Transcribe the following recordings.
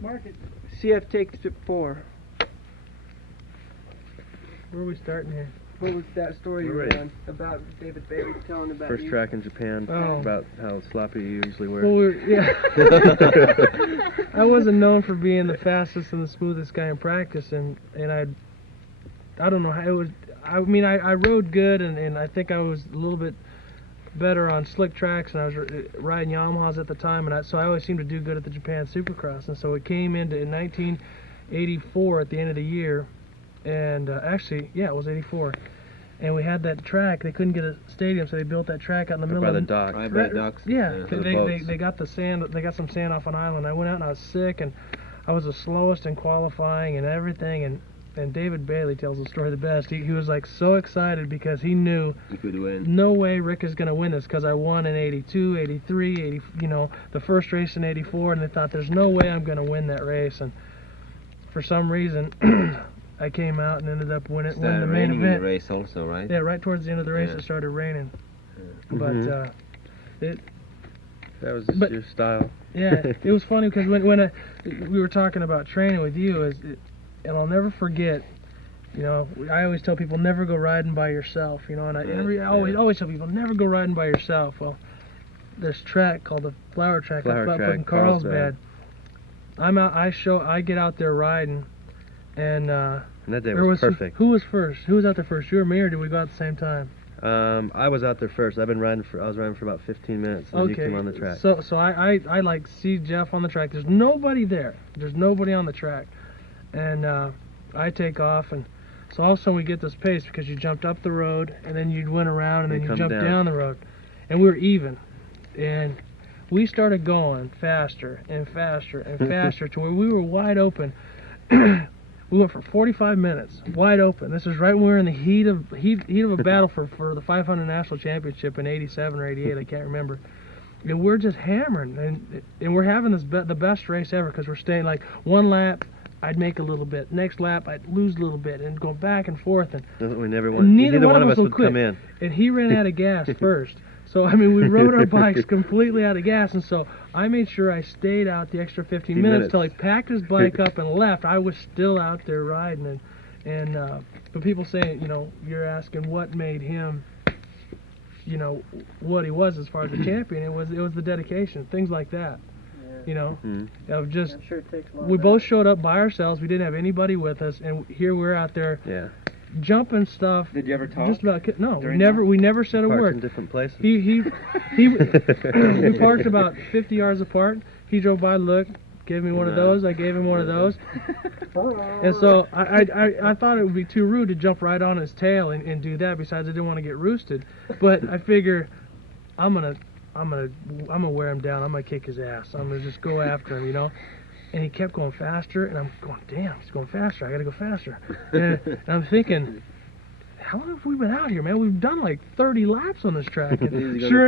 Mark it. CF takes it 4. Where are we starting here? What was that story you were on about David Bailey telling about First you? track in Japan, about how sloppy you usually were. Well, I wasn't known for being the fastest and the smoothest guy in practice, and I don't know how it was. I mean, I rode good, and I think I was a little bit better on slick tracks, and I was riding Yamahas at the time, and so I always seemed to do good at the Japan Supercross. And so it came in 1984 at the end of the year, and actually, yeah, it was 84. And we had that track. They couldn't get a stadium, so they built that track out in the middle by of the dock. Right by the docks. Yeah, the they got the sand. They got some sand off an island. I went out and I was sick, and I was the slowest in qualifying and everything. And David Bailey tells the story the best. He was like so excited because he knew You could win. no way Rick is going to win this, because I won in 82, 83, 80, you know, the first race in 84, and they thought there's no way I'm going to win that race. And for some reason, I came out and ended up winning the main event. In the race also, right? Yeah, right towards the end of the race it started raining. But that was just your style. Yeah, it was funny because when we were talking about training with you, and I'll never forget, you know, I always tell people never go riding by yourself, you know, and I always tell people never go riding by yourself. Well, this track called the Flower Track up in Carlsbad. I'm out. I get out there riding, and that day was perfect. Who was first? Who was out there first? You or me, or did we go out at the same time? I was out there first. I was riding for about 15 minutes, and you came on the track. So I like see Jeff on the track. There's nobody there. There's nobody on the track, and I take off, and so all of a sudden we get this pace because you jumped up the road, and then you went around, and then you jumped down the road, and we were even, and we started going faster and faster and faster to where we were wide open. We went for 45 minutes, wide open. This is right when we were in the heat of a battle for the 500 National Championship in 87 or 88, I can't remember. And we're just hammering, and we're having the best race ever, because we're staying like one lap, I'd make a little bit. Next lap, I'd lose a little bit, and go back and forth. And neither one of us would come in. And he ran out of gas first. So, I mean, we rode our bikes completely out of gas, and so I made sure I stayed out the extra 15 minutes till he packed his bike up and left. I was still out there riding, but people say, you know, you're asking what made him, you know, what he was as far as a champion. It was the dedication, things like that. You know, of just, I'm sure it takes a lot we of both showed up by ourselves. We didn't have anybody with us, and here we're out there. Yeah. Jumping stuff. Did you ever talk? Just about we never said a word. In different places. We parked about 50 yards apart. He drove by, looked, gave me one of those. I gave him one of those. And so I thought it would be too rude to jump right on his tail and do that. Besides, I didn't want to get roosted. But I figure I'm gonna wear him down. I'm gonna kick his ass. I'm gonna just go after him, you know. And he kept going faster, and I'm going, damn, he's going faster. I gotta go faster. And I'm thinking, how long have we been out here, man? We've done like 30 laps on this track. And sure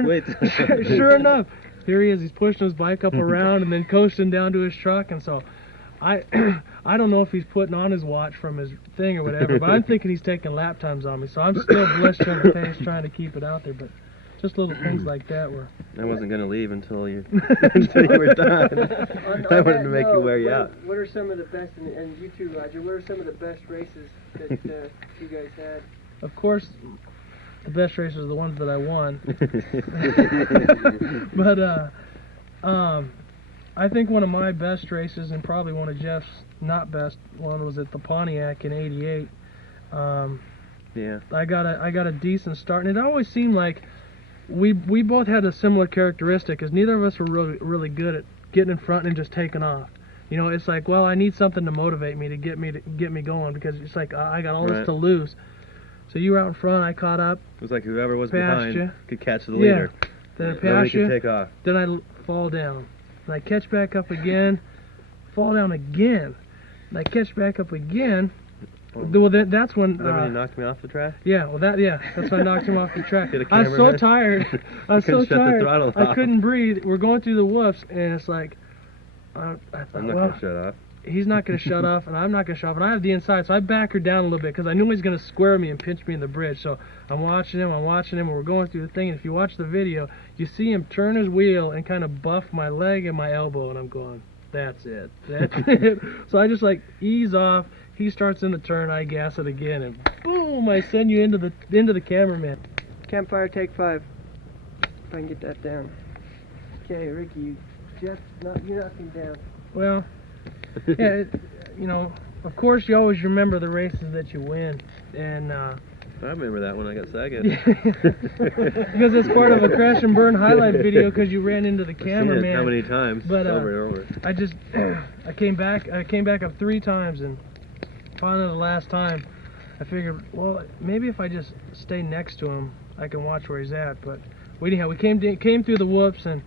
enough, here he is. He's pushing his bike up around and then coasting down to his truck. And so I don't know if he's putting on his watch from his thing or whatever, but I'm thinking he's taking lap times on me. So I'm still blistering the pace, trying to keep it out there. But just little things like that were. I wasn't going to leave until you were done. I wanted to make you wear you out. What are some of the best, and you too, Roger, what are some of the best races that you guys had? Of course, the best races are the ones that I won. But I think one of my best races, and probably one of Jeff's not best one, was at the Pontiac in '88. Yeah. I got a decent start, and it always seemed like we both had a similar characteristic, because neither of us were really good at getting in front and just taking off. You know, it's like, well, I need something to motivate me to get me going, because it's like I got all this to lose. So you were out in front, I caught up. It was like whoever was behind you could catch the leader. Then I Nobody pass you. could take off. Then I fall down. Then I catch back up again, fall down again. And I catch back up again. Well, that's when. Is that when you knocked me off the track? Yeah, that's when I knocked him off the track. I was so tired. I was so tired. I couldn't breathe. We're going through the whoops, and it's like, I thought, I'm not going to shut off. He's not going to shut off, and I'm not going to shut off. And I have the inside, so I back her down a little bit, because I knew he was going to square me and pinch me in the bridge. So I'm watching him, and we're going through the thing. And if you watch the video, you see him turn his wheel and kind of buff my leg and my elbow, and I'm going, That's it. That's it. So I just like ease off. He starts in the turn. I gas it again, and boom! I send you into the cameraman. Campfire, take 5. If I can get that down. Okay, Ricky, you knocked him down. Well, yeah, you know, of course you always remember the races that you win, and I remember that when I got second. because it's part of a crash and burn highlight video because you ran into the cameraman. How many times? But over and over. I just I came back up 3 times, and finally the last time I figured, well, maybe if I just stay next to him I can watch where he's at. But anyhow, we came through the whoops, and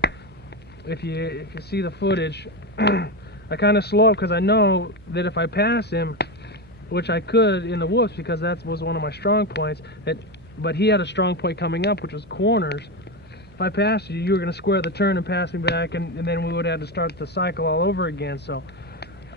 if you see the footage, I kind of slow up because I know that if I pass him, which I could in the whoops because that was one of my strong points, but he had a strong point coming up, which was corners. If I passed you, you were going to square the turn and pass me back, and then we would have to start the cycle all over again. So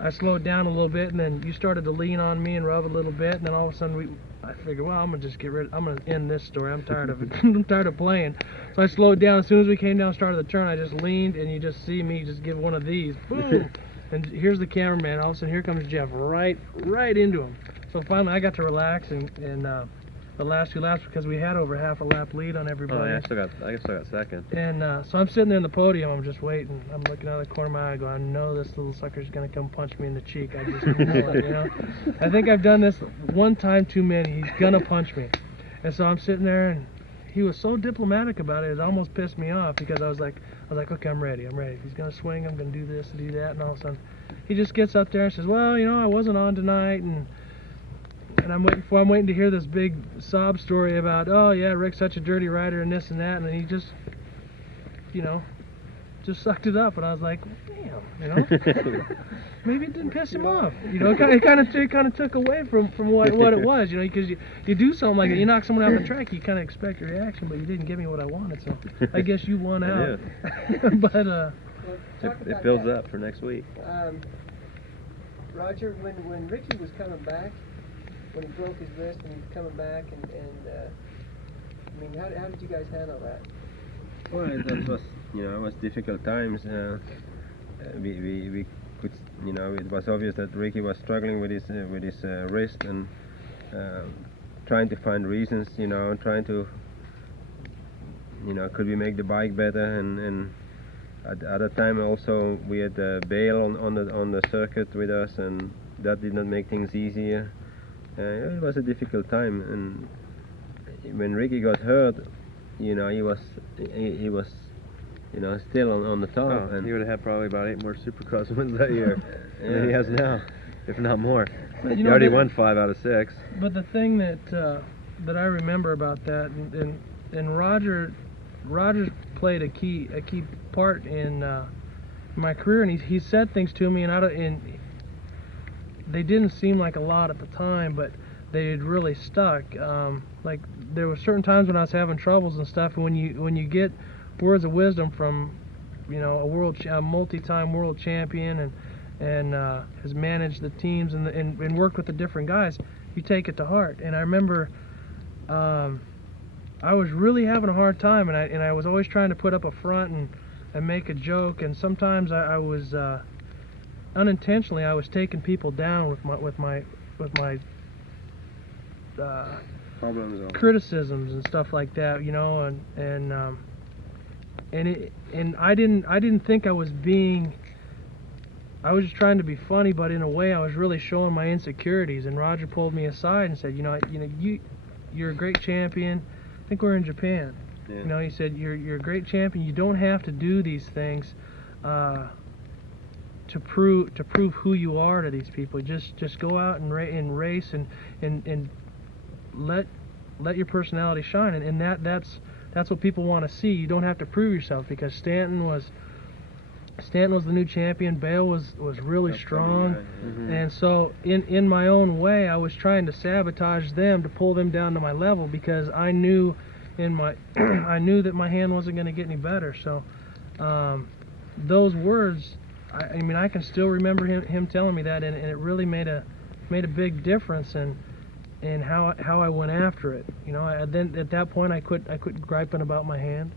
I slowed down a little bit, and then you started to lean on me and rub a little bit, and then all of a sudden I figured, well, I'm gonna end this story. I'm tired of it. I'm tired of playing. So I slowed down. As soon as we came down, started the turn, I just leaned, and you just see me just give one of these, boom. And here's the cameraman. All of a sudden, here comes Jeff right into him. So finally, I got to relax and the last 2 laps because we had over half a lap lead on everybody. Oh, yeah, I still got second. And so I'm sitting there in the podium. I'm just waiting. I'm looking out of the corner of my eye. I go, I know this little sucker's gonna come punch me in the cheek. I just know it, you know. I think I've done this one time too many. He's gonna punch me. And so I'm sitting there, and he was so diplomatic about it. It almost pissed me off because I was like, okay, I'm ready. He's gonna swing. I'm gonna do this and do that, and all of a sudden, he just gets up there and says, well, you know, I wasn't on tonight, and I'm waiting to hear this big sob story about, oh yeah, Rick's such a dirty rider and this and that, and then he just, you know, just sucked it up, and I was like, damn, you know, maybe it didn't piss him off, you know, it kind of took away from what it was, you know, because you do something like that, you knock someone off the track, you kind of expect a reaction, but you didn't give me what I wanted, so I guess you won out. But it builds up for next week. Roger, when Ricky was coming back, when he broke his wrist and he was coming back, and I mean, how did you guys handle that? Well, that was, you know, it was difficult times. We could, you know, it was obvious that Ricky was struggling with his wrist and trying to find reasons, you know, trying to, you know, could we make the bike better, and at that time also we had Bale on the circuit with us, and that did not make things easier. It was a difficult time, and when Ricky got hurt, you know, he was, you know, still on the top. Oh, and he would have had probably about 8 more Supercross wins that year than he has now, if not more. But, he already won 5 out of 6. But the thing that I remember about that, and Roger's played a key part in my career, and he said things to me, and they didn't seem like a lot at the time, but they had really stuck. Like there were certain times when I was having troubles and stuff, and when you get words of wisdom from, you know, a multi-time world champion and has managed the teams and worked with the different guys, you take it to heart. And I remember I was really having a hard time, and I was always trying to put up a front and make a joke, and sometimes I was unintentionally I was taking people down with my problems, criticisms and stuff like that, you know, and I didn't think I was just trying to be funny, but in a way I was really showing my insecurities. And Roger pulled me aside and said, you're a great champion. I think we're in Japan. Yeah. You know, he said, you're a great champion. You don't have to do these things to prove who you are to these people. Just go out and race and let your personality shine. And that's what people want to see. You don't have to prove yourself, because Stanton was the new champion. Bale was really strong. Mm-hmm. And so in my own way I was trying to sabotage them to pull them down to my level, because I knew I knew that my hand wasn't going to get any better. So those words, I mean, I can still remember him telling me that, and it really made a big difference in how I went after it. You know, then at that point I quit griping about my hand.